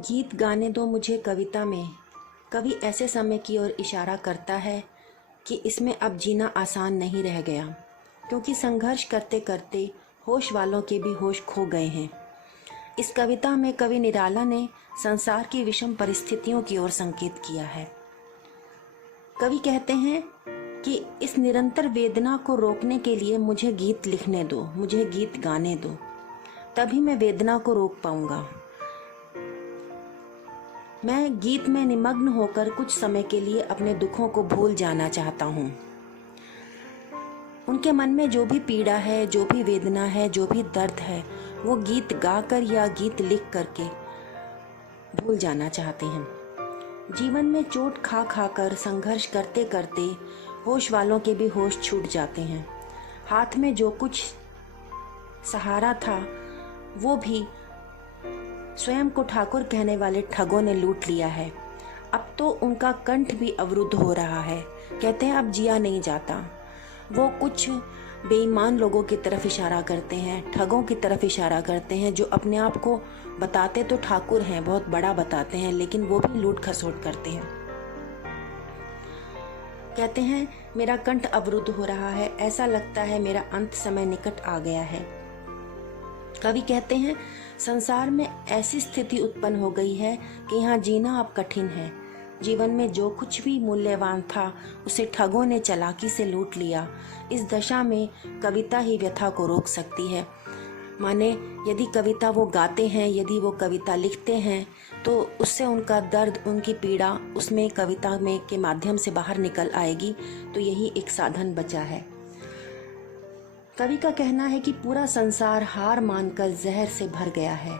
गीत गाने दो मुझे कविता में। कवि ऐसे समय की ओर इशारा करता है कि इसमें अब जीना आसान नहीं रह गया, क्योंकि संघर्ष करते करते होश वालों के भी होश खो गए हैं। इस कविता में कवि निराला ने संसार की विषम परिस्थितियों की ओर संकेत किया है। कवि कहते हैं कि इस निरंतर वेदना को रोकने के लिए मुझे गीत लिखने दो, मुझे गीत गाने दो, तभी मैं वेदना को रोक पाऊंगा। मैं गीत में निमग्न होकर कुछ समय के लिए अपने दुखों को भूल जाना चाहता हूँ। उनके मन में जो भी पीड़ा है, जो भी वेदना है, जो भी दर्द है, वो गीत गाकर या गीत लिख करके भूल जाना चाहते हैं। जीवन में चोट खा खाकर संघर्ष करते करते होश वालों के भी होश छूट जाते हैं। हाथ में जो कुछ सहारा था वो भी स्वयं को ठाकुर कहने वाले ठगों ने लूट लिया है। अब तो उनका कंठ भी अवरुद्ध हो रहा है। कहते हैं अब जिया नहीं जाता। वो कुछ बेईमान लोगों की तरफ इशारा करते हैं, ठगों की तरफ इशारा करते हैं, जो अपने आप को बताते तो ठाकुर हैं, बहुत बड़ा बताते हैं, लेकिन वो भी लूट खसोट करते हैं। कहते हैं मेरा कंठ अवरुद्ध हो रहा है, ऐसा लगता है मेरा अंत समय निकट आ गया है। कवि कहते हैं संसार में ऐसी स्थिति उत्पन्न हो गई है कि यहाँ जीना अब कठिन है। जीवन में जो कुछ भी मूल्यवान था उसे ठगों ने चालाकी से लूट लिया। इस दशा में कविता ही व्यथा को रोक सकती है। माने यदि कविता वो गाते हैं, यदि वो कविता लिखते हैं, तो उससे उनका दर्द, उनकी पीड़ा उसमें कविता में के माध्यम से बाहर निकल आएगी। तो यही एक साधन बचा है। कवि का कहना है कि पूरा संसार हार मानकर जहर से भर गया है।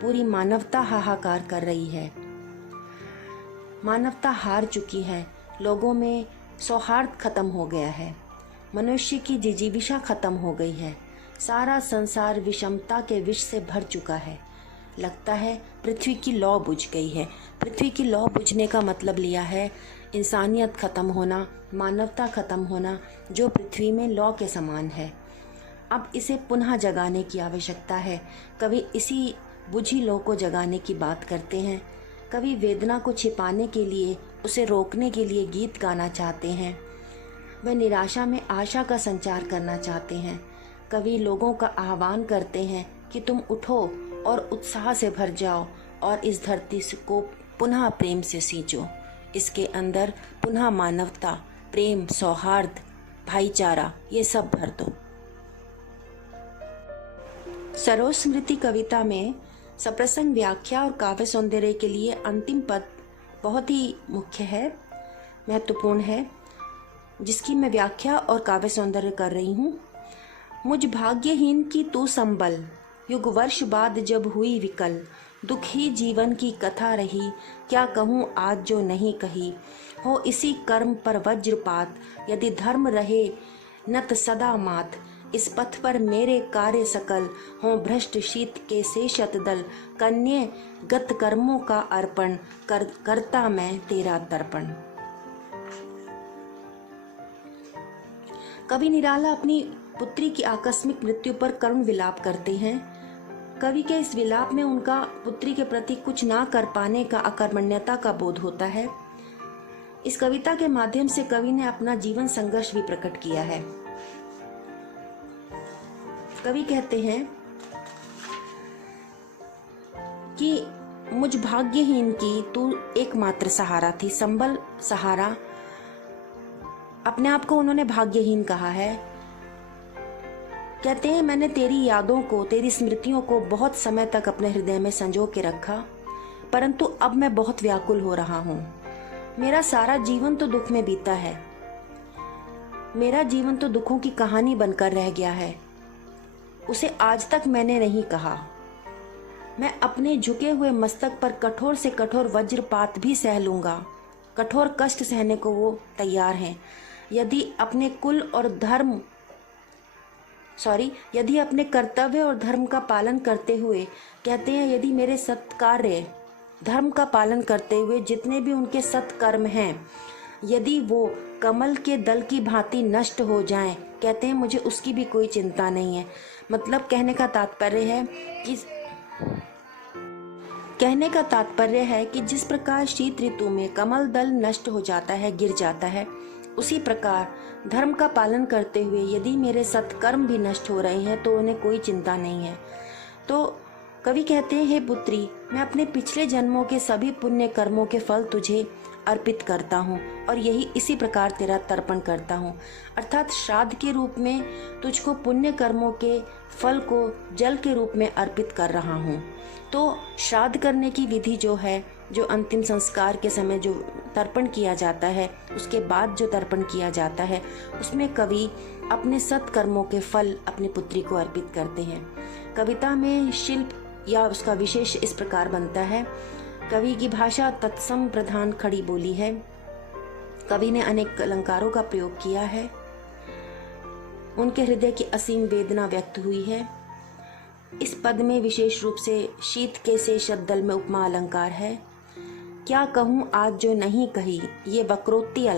पूरी मानवता हाहाकार कर रही है। मानवता हार चुकी है। लोगों में सौहार्द खत्म हो गया है। मनुष्य की जिजीविषा खत्म हो गई है। सारा संसार विषमता के विष से भर चुका है। लगता है पृथ्वी की लौ बुझ गई है। पृथ्वी की लौ बुझने का मतलब लिया है इंसानियत खत्म होना, मानवता खत्म होना, जो पृथ्वी में लौ के समान है। अब इसे पुनः जगाने की आवश्यकता है। कवि इसी बुझी लौ को जगाने की बात करते हैं। कवि वेदना को छिपाने के लिए, उसे रोकने के लिए गीत गाना चाहते हैं। वे निराशा में आशा का संचार करना चाहते हैं। कवि लोगों का आह्वान करते हैं कि तुम उठो और उत्साह से भर जाओ और इस धरती को पुनः प्रेम से सींचो। इसके अंदर पुनः मानवता, प्रेम, सौहार्द, भाईचारा ये सब भर दो। सरोज स्मृति कविता में सप्रसंग व्याख्या और काव्य सौंदर्य के लिए अंतिम पद बहुत ही मुख्य है, महत्वपूर्ण है, जिसकी मैं व्याख्या और काव्य सौंदर्य कर रही हूँ। मुझ भाग्यहीन की तू संबल, युग वर्ष बाद जब हुई विकल, दुख ही जीवन की कथा रही, क्या कहूँ आज जो नहीं कही। हो इसी कर्म पर वज्रपात, यदि धर्म रहे नत सदा मात, इस पथ पर मेरे कार्य सकल, हों भ्रष्ट शीत के शेषत दल, कन्ये गत कर्मों का अर्पण, करता मैं तेरा तर्पण। कवि निराला अपनी पुत्री की आकस्मिक मृत्यु पर करुण विलाप करते हैं। कवि के इस विलाप में उनका पुत्री के प्रति कुछ ना कर पाने का, अकर्मण्यता का बोध होता है। इस कविता के माध्यम से कवि ने अपना जीवन संघर्ष भी प्रकट किया है। कवि कहते हैं कि मुझ भाग्यहीन की तू एकमात्र सहारा थी। संबल, सहारा, अपने आप को उन्होंने भाग्यहीन कहा है। कहते हैं मैंने तेरी यादों को, तेरी स्मृतियों को बहुत समय तक अपने हृदय में संजो के रखा, परंतु अब मैं बहुत व्याकुल हो रहा हूँ। मेरा सारा जीवन तो दुख में बीता है। मेरा जीवन तो दुखों की कहानी बनकर रह गया है। उसे आज तक मैंने नहीं कहा। मैं अपने झुके हुए मस्तक पर कठोर से कठोर वज्रपात भी सह लूंगा। कठोर कष्ट सहने को वो तैयार हैं। यदि अपने कर्तव्य और धर्म का पालन करते हुए, कहते हैं यदि मेरे सत्कार्य, धर्म का पालन करते हुए जितने भी उनके सत्कर्म हैं, यदि वो कमल के दल की भांति नष्ट हो जाएं, कहते हैं मुझे उसकी भी कोई चिंता नहीं है। मतलब कहने का तात्पर्य है कि कहने का तात्पर्य है कि जिस प्रकार शीत ऋतु में कमल दल नष्ट हो जाता है, गिर जाता है, उसी प्रकार धर्म का पालन करते हुए यदि मेरे सत्कर्म भी नष्ट हो रहे हैं तो उन्हें कोई चिंता नहीं है। तो कवि कहते हैं, हे पुत्री, मैं अपने पिछले जन्मों के सभी पुण्य कर्मों के फल तुझे अर्पित करता हूँ और यही इसी प्रकार तेरा तर्पण करता हूँ। अर्थात श्राद्ध के रूप में तुझको पुण्य कर्मों के फल को जल के रूप में अर्पित कर रहा हूँ। तो श्राद्ध करने की विधि जो है, जो अंतिम संस्कार के समय जो तर्पण किया जाता है, उसके बाद जो तर्पण किया जाता है, उसमें कवि अपने सत्कर्मों के फल अपनी पुत्री को अर्पित करते हैं। कविता में शिल्प या उसका विशेष इस प्रकार बनता है। कवि की भाषा तत्सम प्रधान खड़ी बोली है। कवि ने अनेक अलंकारों का प्रयोग किया है। उनके हृदय की असीम वेदना व्यक्त हुई है। इस पद में विशेष रूप से शीत के से शब्दल में उपमा अलंकार है। क्या कहूँ आज जो नहीं कही, ये वक्रोक्ति अलंकार।